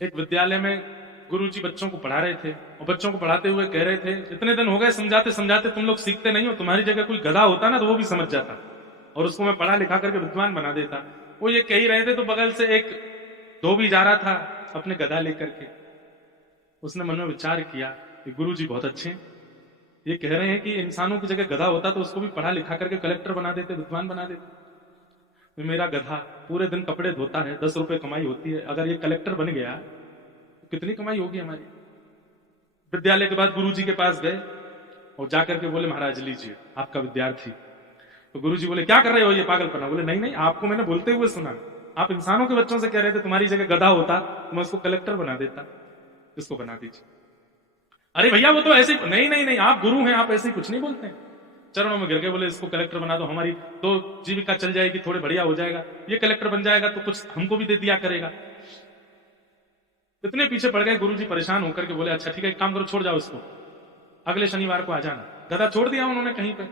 एक विद्यालय में गुरुजी बच्चों को पढ़ा रहे थे और बच्चों को पढ़ाते हुए कह रहे थे, इतने दिन हो गए समझाते समझाते तुम लोग सीखते नहीं हो, तुम्हारी जगह कोई गधा होता ना तो वो भी समझ जाता और उसको मैं पढ़ा लिखा करके विद्वान बना देता। वो ये कह ही रहे थे तो बगल से एक धोबी जा रहा था अपने गधा लेकर के। उसने मन में विचार किया कि गुरुजी बहुत अच्छे हैं, ये कह रहे हैं कि इंसानों की जगह गधा होता तो उसको भी पढ़ा लिखा करके कलेक्टर बना देते, विद्वान बना देते। तो मेरा गधा पूरे दिन कपड़े धोता है, 10 रुपए कमाई होती है, अगर ये कलेक्टर बन गया तो कितनी कमाई होगी हमारी। विद्यालय के बाद गुरुजी के पास गए और जाकर के बोले, महाराज लीजिए आपका विद्यार्थी। तो गुरुजी बोले, क्या कर रहे हो ये पागलपना। बोले, नहीं नहीं, आपको मैंने बोलते हुए सुना, आप इंसानों के बच्चों से कह रहे थे तुम्हारी जगह गधा होता तो मैं उसको कलेक्टर बना देता, इसको बना दीजिए। अरे भैया वो तो ऐसे, नहीं नहीं नहीं, आप गुरु हैं, आप ऐसे ही कुछ नहीं बोलते हैं। चरणों में गिर गए, बोले इसको कलेक्टर बना दो, हमारी तो जीविका चल जाएगी, थोड़े बढ़िया हो जाएगा, ये कलेक्टर बन जाएगा तो कुछ हमको भी दे दिया करेगा। इतने पीछे पड़ गए, गुरुजी परेशान होकर के बोले, अच्छा ठीक है, एक काम करो, छोड़ जाओ इसको, अगले शनिवार को आ जाना। गधा छोड़ दिया उन्होंने कहीं पे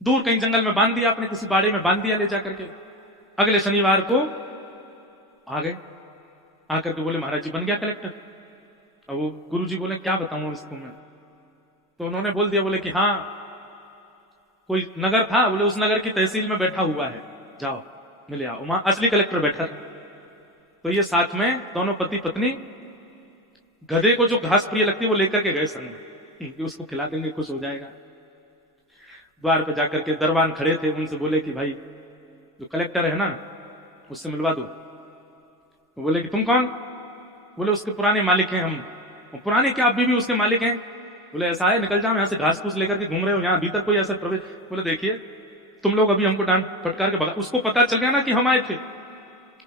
दूर, कहीं जंगल में बांध दिया, अपने किसी बाड़े में बांध दिया ले जाकर के। अगले शनिवार को आ गए, आकर के बोले, महाराज जी बन गया कलेक्टर। अब वो गुरुजी बोले, क्या बताऊं इसको मैं। तो उन्होंने बोल दिया, बोले कि हाँ कोई नगर था, बोले उस नगर की तहसील में बैठा हुआ है, जाओ मिले आओ, वहां असली कलेक्टर बैठा था। तो ये साथ में दोनों पति पत्नी गधे को जो घास प्रिय लगती है वो लेकर के गए संग में कि उसको खिला देंगे, खुश हो जाएगा। द्वार पर जाकर के दरबान खड़े थे, उनसे बोले कि भाई जो कलेक्टर है ना उससे मिलवा दो। तो बोले कि तुम कौन। बोले उसके पुराने मालिक हैं हम। पुराने क्या, अभी भी उसके मालिक हैं। बोले ऐसा है, निकल जाओ यहाँ से, घास फूस लेकर के घूम रहे हो, यहाँ भीतर कोई ऐसा प्रवेश। बोले देखिए तुम लोग अभी हमको डांट फटकार के भगा, उसको पता चल गया ना कि हम आए थे,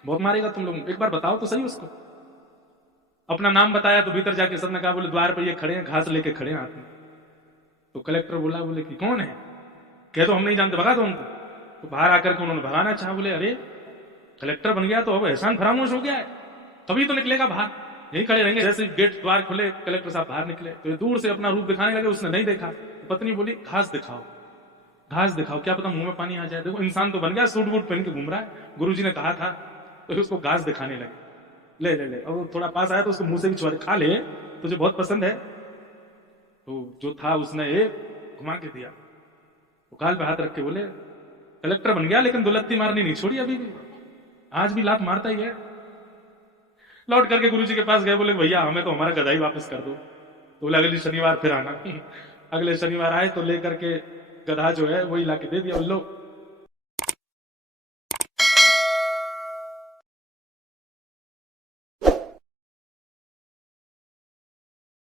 बहुत मारेगा तुम लोग, एक बार बताओ तो सही उसको। अपना नाम बताया तो भीतर जाके सबने कहा, बोले द्वार पर ये खड़े हैं, घास लेके खड़े हैं हाथ में। तो कलेक्टर बोला, बोले कि कौन है, कह तो हम नहीं जानते, भगा दो उनको। तो बाहर आकर के उन्होंने भगाना चाहा। बोले अरे कलेक्टर बन गया तो अब एहसान फरामोश हो गया है, तभी तो निकलेगा बाहर, यही खड़े रहेंगे। जैसे गेट द्वार खुले, कलेक्टर साहब बाहर निकले तो दूर से अपना रूप दिखाने लगे, उसने नहीं देखा। पत्नी बोली, घास दिखाओ, घास दिखाओ, क्या पता मुंह में पानी आ जाए, देखो इंसान तो बन गया, सूट बूट पहन के घूम रहा है, गुरुजी ने कहा था। तो उसको घास दिखाने लगे, ले ले ले। अब वो थोड़ा पास आया तो उसको मुंह से भी छुआ, खा ले, तुझे बहुत पसंद है। तो जो था उसने एक घुमा के दिया, वो गाल पे हाथ रख के बोले, कलेक्टर बन गया लेकिन दुलत्ती मारनी नहीं छोड़ी, अभी भी आज भी लात मारता ही है। लौट करके गुरुजी के पास गए, बोले भैया हमें तो हमारा गधा ही वापस कर दो। तो बोले अगले शनिवार फिर आना। अगले शनिवार आए तो लेकर के गधा जो है वही लाके दे दिया, लो